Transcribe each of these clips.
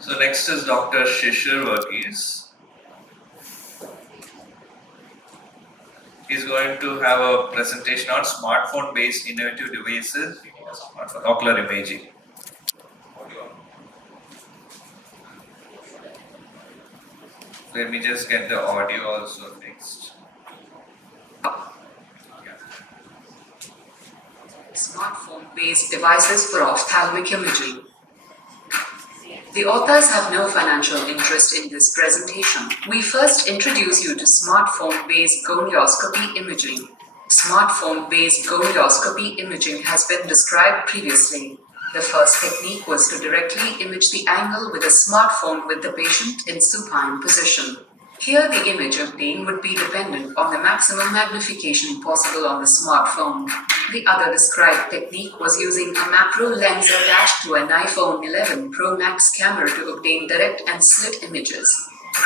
So next is Dr. SHISHIR VERGHESE. He's going to have a presentation on smartphone-based innovative devices for ocular imaging. Let me just get the audio also fixed. Smartphone-based devices for ophthalmic imaging. The authors have no financial interest in this presentation. We first introduce you to smartphone-based gonioscopy imaging. Smartphone-based gonioscopy imaging has been described previously. The first technique was to directly image the angle with a smartphone with the patient in supine position. Here the image obtained would be dependent on the maximum magnification possible on the smartphone. The other described technique was using a macro lens attached to an iPhone 11 Pro Max camera to obtain direct and slit images.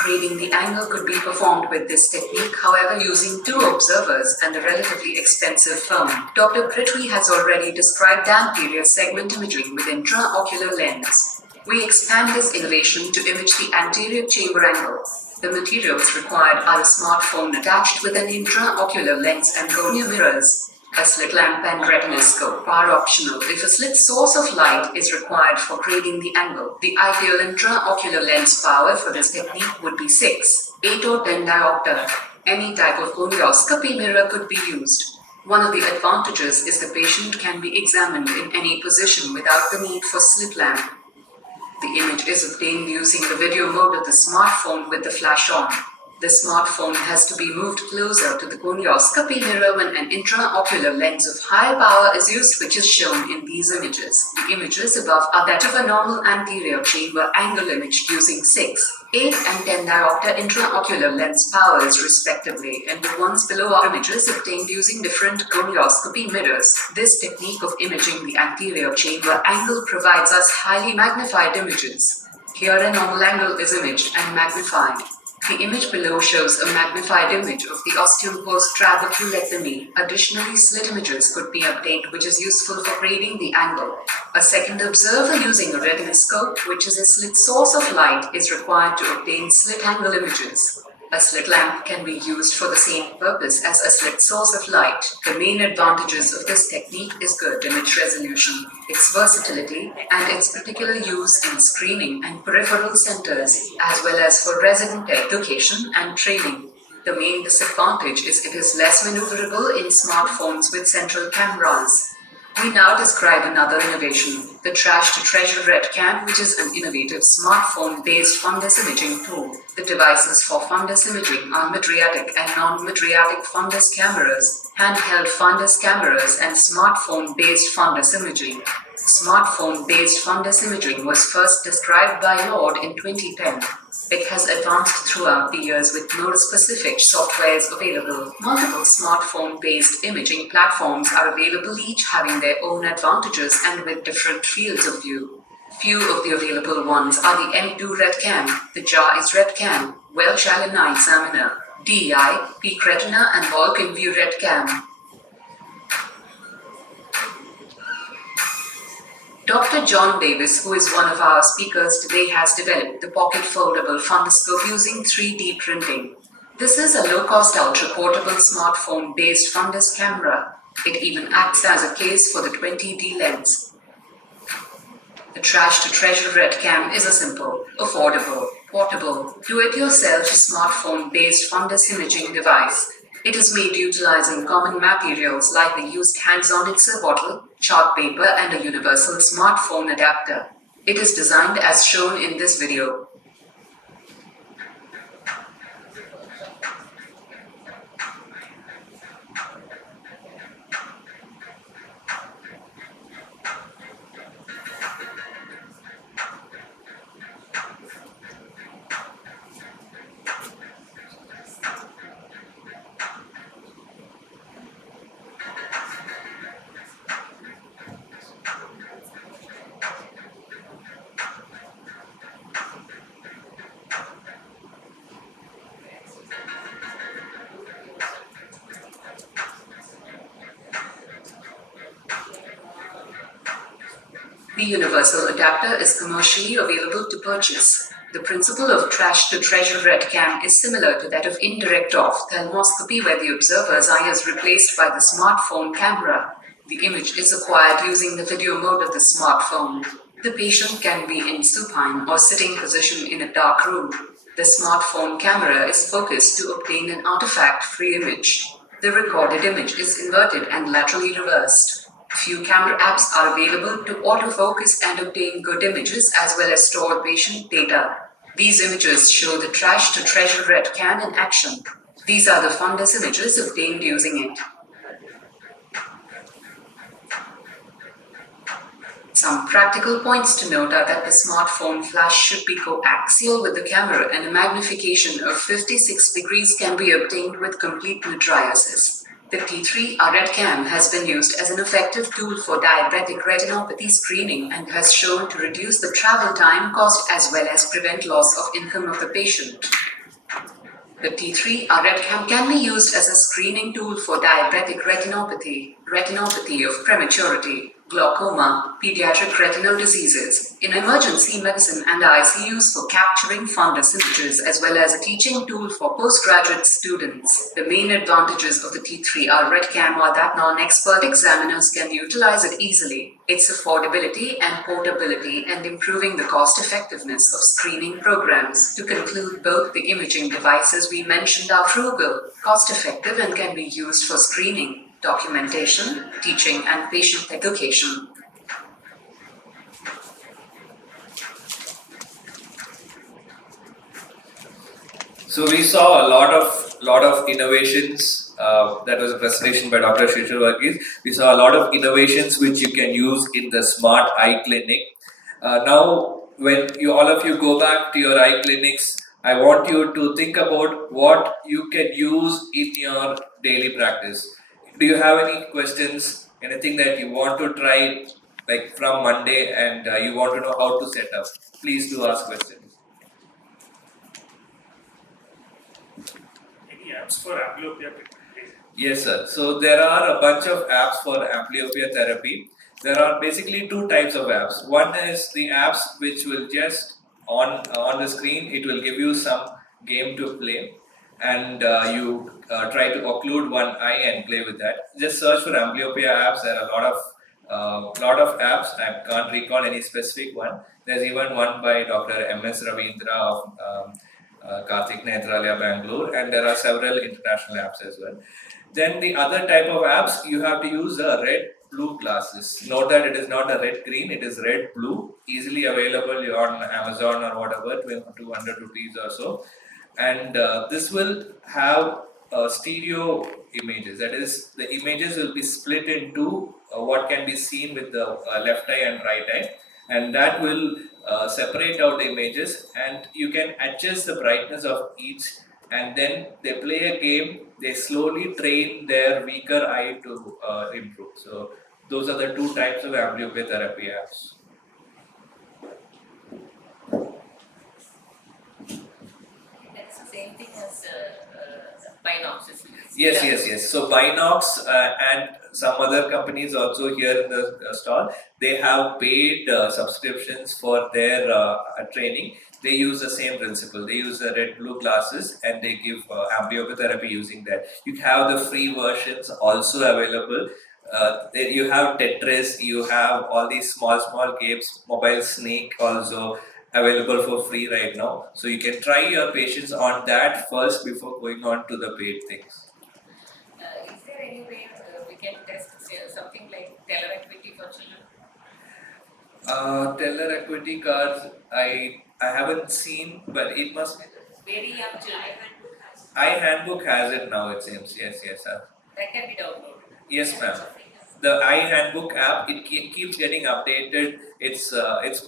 Grading the angle could be performed with this technique, however, using two observers and a relatively expensive film. Dr. Prithvi has already described anterior segment imaging with intraocular lens. We expand this innovation to image the anterior chamber angle. The materials required are a smartphone attached with an intraocular lens and Gonio mirrors. A slit lamp and retinoscope are optional if a slit source of light is required for grading the angle. The ideal intraocular lens power for this technique would be 6, 8 or 10 diopter. Any type of gonioscopy mirror could be used. One of the advantages is the patient can be examined in any position without the need for slit lamp. The image is obtained using the video mode of the smartphone with the flash on. The smartphone has to be moved closer to the gonioscopy mirror when an intraocular lens of high power is used, which is shown in these images. The images above are that of a normal anterior chamber angle image using 6, 8 and 10 diopter intraocular lens powers respectively, and the ones below are images obtained using different gonioscopy mirrors. This technique of imaging the anterior chamber angle provides us highly magnified images. Here a normal angle is imaged and magnified. The image below shows a magnified image of the ostium post-trabeculectomy. Additionally, slit images could be obtained, which is useful for grading the angle. A second observer using a retinoscope, which is a slit source of light, is required to obtain slit angle images. A slit lamp can be used for the same purpose as a slit source of light. The main advantages of this technique is good image resolution, its versatility, and its particular use in screening and peripheral centers, as well as for resident education and training. The main disadvantage is it is less maneuverable in smartphones with central cameras. We now describe another innovation, the Trash to Treasure Retcam, which is an innovative smartphone-based fundus imaging tool. The devices for fundus imaging are mydriatic and non-mydriatic fundus cameras, handheld fundus cameras, and smartphone-based fundus imaging. Smartphone-based fundus imaging was first described by Lord in 2010. It has advanced throughout the years with more specific softwares available. Multiple smartphone-based imaging platforms are available, each having their own advantages and with different fields of view. Few of the available ones are the M2 Retcam, the JAIS Retcam, Welch Allen Examiner, DI, Peak Retina and Vulcan View Retcam. Dr. John Davis, who is one of our speakers today, has developed the pocket foldable fundoscope using 3D printing. This is a low-cost, ultra-portable smartphone-based fundus camera. It even acts as a case for the 20D lens. The Trash to Treasure Retcam is a simple, affordable, portable, do-it-yourself smartphone-based fundus imaging device. It is made utilizing common materials like the used hands-on Itza bottle, chart paper and a universal smartphone adapter. It is designed as shown in this video. The universal adapter is commercially available to purchase. The principle of trash to treasure Retcam is similar to that of indirect ophthalmoscopy, where the observer's eye is replaced by the smartphone camera. The image is acquired using the video mode of the smartphone. The patient can be in supine or sitting position in a dark room. The smartphone camera is focused to obtain an artifact-free image. The recorded image is inverted and laterally reversed. Few camera apps are available to autofocus and obtain good images as well as store patient data. These images show the trash to treasure Retcam in action. These are the fundus images obtained using it. Some practical points to note are that the smartphone flash should be coaxial with the camera, and a magnification of 56 degrees can be obtained with complete mydriasis. The T3 Retcam has been used as an effective tool for diabetic retinopathy screening and has shown to reduce the travel time cost as well as prevent loss of income of the patient. The T3 Retcam can be used as a screening tool for diabetic retinopathy, retinopathy of prematurity, glaucoma, pediatric retinal diseases, in emergency medicine and ICUs for capturing fundus images, as well as a teaching tool for postgraduate students. The main advantages of the T3 Retcam are that non-expert examiners can utilize it easily, its affordability and portability, and improving the cost-effectiveness of screening programs. To conclude, both the imaging devices we mentioned are frugal, cost-effective, and can be used for screening, documentation, teaching, and patient education. So we saw a lot of innovations. That was a presentation by Dr. SHISHIR VERGHESE. We saw a lot of innovations which you can use in the smart eye clinic. Now, when all of you go back to your eye clinics, I want you to think about what you can use in your daily practice. Do you have any questions? Anything that you want to try, like from Monday, and you want to know how to set up? Please do ask questions. Any apps for amblyopia? Yes, sir. So there are a bunch of apps for amblyopia therapy. There are basically two types of apps. One is the apps which will just on the screen, it will give you some game to play, and you try to occlude one eye and play with that. Just search for amblyopia apps. There are a lot of apps. I can't recall any specific one. There's even one by Dr. M.S. Ravindra of Karthik Nethralaya, Bangalore, and there are several international apps as well. Then the other type of apps, you have to use the red-blue glasses. Note that it is not a red-green, it is red-blue, easily available on Amazon or whatever, 200 rupees or so. And this will have stereo images. That is, the images will be split into what can be seen with the left eye and right eye, and that will separate out the images, and you can adjust the brightness of each, and then they play a game. They slowly train their weaker eye to improve. So those are the two types of amblyopia therapy apps. That's the same thing as Binox. Yes. So Binox and some other companies also here in the stall, they have paid subscriptions for their training. They use the same principle. They use the red-blue glasses and they give amblyopia therapy using that. You have the free versions also available. You have Tetris, you have all these small games, Mobile Snake also available for free right now. So you can try your patients on that first before going on to the paid things. Is there any way we can test something like teller equity for children? Teller equity cards, I haven't seen, but it must be. Very young children. iHandbook has it now, it seems. Yes, sir. That can be downloaded. Yes, ma'am. The iHandbook app, it keeps getting updated. It's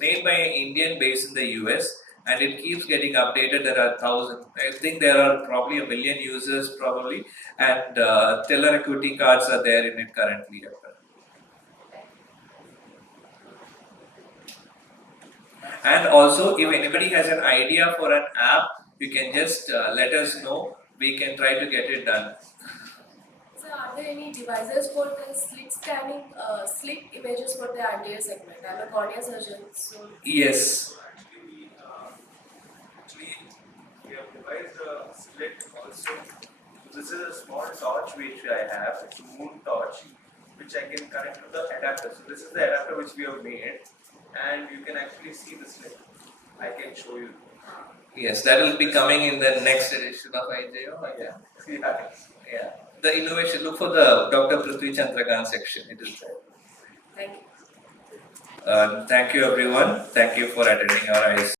made by an Indian based in the US, and it keeps getting updated. There are thousands. I think there are probably 1 million users probably, and teller equity cards are there in it currently. And also, if anybody has an idea for an app, you can just let us know. We can try to get it done. So are there any devices for the slit scanning, slit images for the anterior segment? I'm a cornea surgeon, so. Yes. Actually, we have devised a slit also. This is a small torch which I have, it's a moon torch, which I can connect to the adapter. So this is the adapter which we have made, and you can actually see the slit. I can show you. Yes, that will be coming in the next edition of IJO. Yeah. Yeah. The innovation, look for the Dr. Prithvi Chandrakan section. It is there. Thank you. Thank you everyone. Thank you for attending our IC.